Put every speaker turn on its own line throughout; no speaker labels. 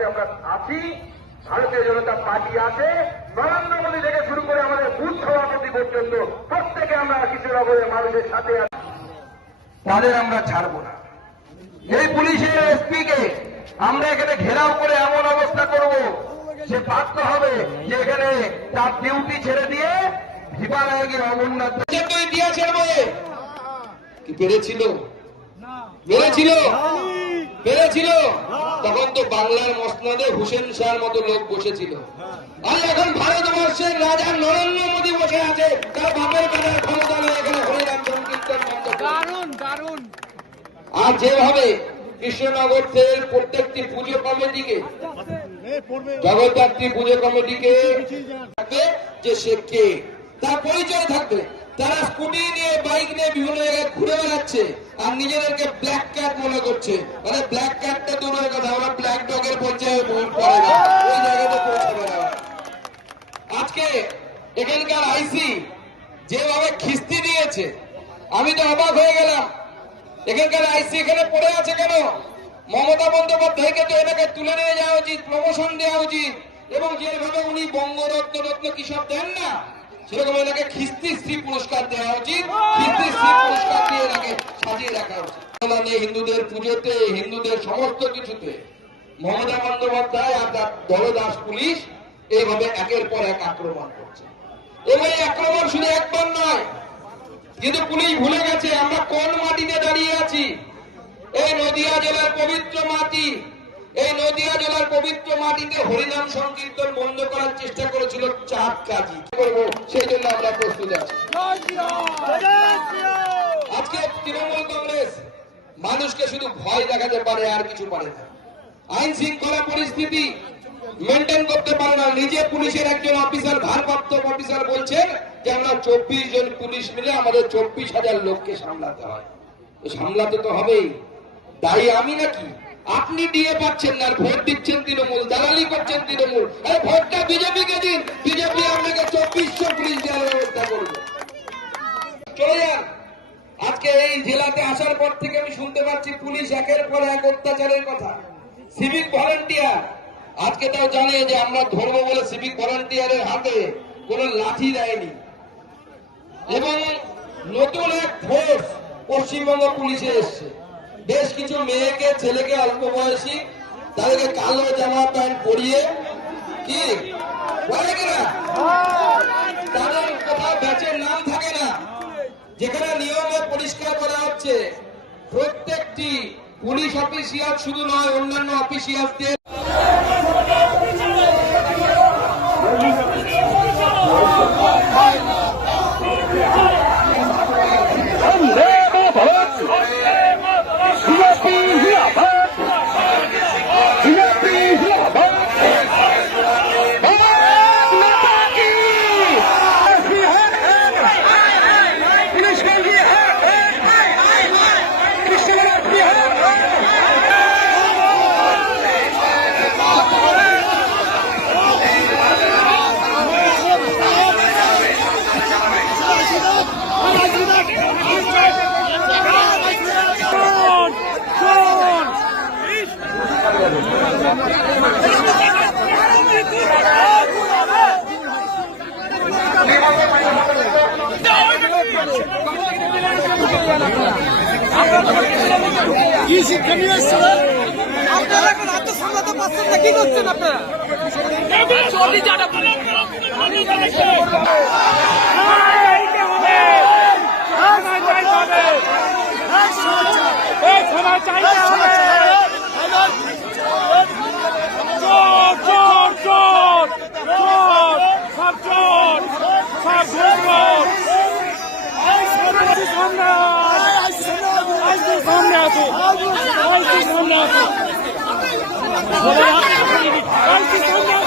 সাথে আমরা আছি। ভারতীয় জনতা পার্টি আছে। নরেন্দ্র মোদী থেকে শুরু করে আমাদের বুথ সভাপতি পর্যন্ত প্রত্যেকে আমরা কৃষ্ণনগরের মানুষের সাথে আছি। তাদের আমরা ছাড়বো না। এই পুলিশের এসপি কে আমরা এখানে ঘেরাও করে এমন অবস্থা করব সে বাধ্য হবে যে এখানে তার ডিউটি ছেড়ে দিয়ে ভিপানায়কের অমরনাথ
তুই দিয়েছে বলে কি পেরেছিল? পেরেছিল পেরেছিল তখন তো বাংলার মসনদে হুসেন শাহর মতো লোক বসেছিল। আর এখন ভারতবর্ষের রাজা নরেন্দ্র মোদী বসে আছে তার বাপের বেলার ক্ষমতা নেই এখানে হরিনাম সংকীর্তন
দারুণ দারুণ।
আর যেভাবে কৃষ্ণনগর থেকে প্রত্যেকটি পুজো কমিটিকে জগদ্ধাত্রী পুজো কমিটিকে থাকবে যে সে কে তার পরিচয় থাকবে। তারা স্কুটি নিয়ে বাইক নিয়ে বিভিন্ন জায়গায় ঘুরে বেড়াচ্ছে। আর নিজেদেরকে ব্ল্যাক ক্যাট মনে করছে। মানে ব্ল্যাক ক্যাটটা দূরের কথা ওরা ব্ল্যাক ডগের পর্যায়ে ভোট করে না। ওই জায়গাতে না। আজকে এখানকার আইসি যেভাবে খিস্তি দিয়েছে, আমি তো অবাক হয়ে গেলাম। এখানকার আইসি এখানে পড়ে আছে কেন? মমতা বন্দ্যোপাধ্যায়কে তো এটাকে তুলে নিয়ে যাওয়া উচিত প্রমোশন দেওয়া উচিত, এবং যেভাবে উনি বঙ্গরত্ন রত্ন কি সব দেন না সেরকম এনাকে খিস্তি স্ত্রী পুরস্কার দেওয়া উচিত। খিস্তি স্ত্রী পুরস্কার দিয়ে এনাকে সাজিয়ে রাখা উচিত। মানে হিন্দুদের পুজোতে, হিন্দুদের সমস্ত কিছুতে। মমতা বন্দ্যোপাধ্যায় আর তার দলদাস পুলিশ এইভাবে একের পর এক আক্রমণ করছে। এবং আক্রমণ শুধু একবার নয়, কিন্তু পুলিশ ভুলে গেছে, আমরা কোন মাটিতে দাঁড়িয়ে আছি? এই নদিয়া জেলার পবিত্র মাটি এই নদিয়া জেলার পবিত্র মাটিতে হরিনাম সংকীর্তন বন্ধ করার চেষ্টা করেছিল চাঁদ কাজী। করব? সেই জন্য আমরা প্রস্তুত আছি। আজকে তৃণমূল কংগ্রেস মানুষকে শুধু ভয় দেখাতে পারে, আর কিছু পারে না। আইন শৃঙ্খলা পরিস্থিতি মেনটেন করতে পারে না। নিজে পুলিশের একজন অফিসার, ভারপ্রাপ্ত অফিসার বলছেন যে আমরা চব্বিশ জন পুলিশ মিলে আমাদের চব্বিশ হাজার লোককে সামলাতে হয়। সামলাতে তো হবেই। দায়ী আমি নাকি? আপনি দিয়ে পাচ্ছেন না ভোট দিচ্ছেন তৃণমূল, দালালি করছেন তৃণমূল। আরে ভোটটা বিজেপিকে দিন। বিজেপি আপনাকে চব্বিশশো পুলিশ দেওয়ার ব্যবস্থা করবে। আজকে এই জেলাতে আসার পর থেকে আমি শুনতে পাচ্ছি পুলিশ একের পর এক অত্যাচারের কথা। Civic volunteer. আজকে তাও জানে যে আমরা ধরবো বলে সিভিক ভলেন্টিয়ারের হাতে কোন লাঠি দেয়নি। এবং নতুন এক ফোর্স পশ্চিমবঙ্গ পুলিশে এসছে। বেশ কিছু মেয়েকে, ছেলেকে অল্প বয়সী, তাদেরকে কালো জামা প্যান্ট পরিয়ে, কি? বলে কিনা তাদের কোথাও ব্যাচের নাম থাকে না। যেখানে নিয়মে পরিষ্কার করা হচ্ছে। প্রত্যেকটি পুলিশ অফিসিয়াল শুধু নয়, অন্যান্য অফিসিয়ালদের
কি শিক্ষা নিয়ে এসছিলেন আপনারা এখন আত্ম পারছেন না কি করছেন আপনারা সামনে আসো আইসি সামনে আসো আইসি সামনে আসো আইসি সামনে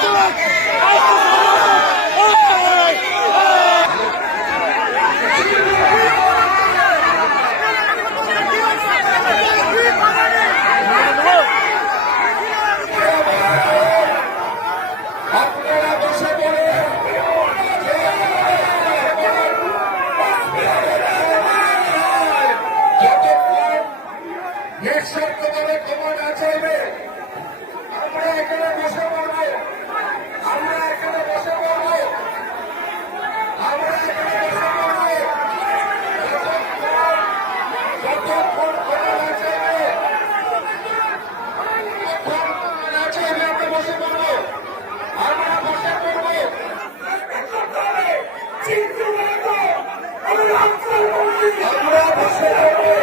নিঃশব্দ
করে ক্ষমা না আমরা এখানে বসে পড়ব। আমরা এখানে বসে পড়ব। আমরা এখানে বসে পড়ব। যতক্ষণ ক্ষমা না চাইবে আমরা বসে আমরা বসে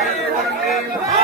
Amém.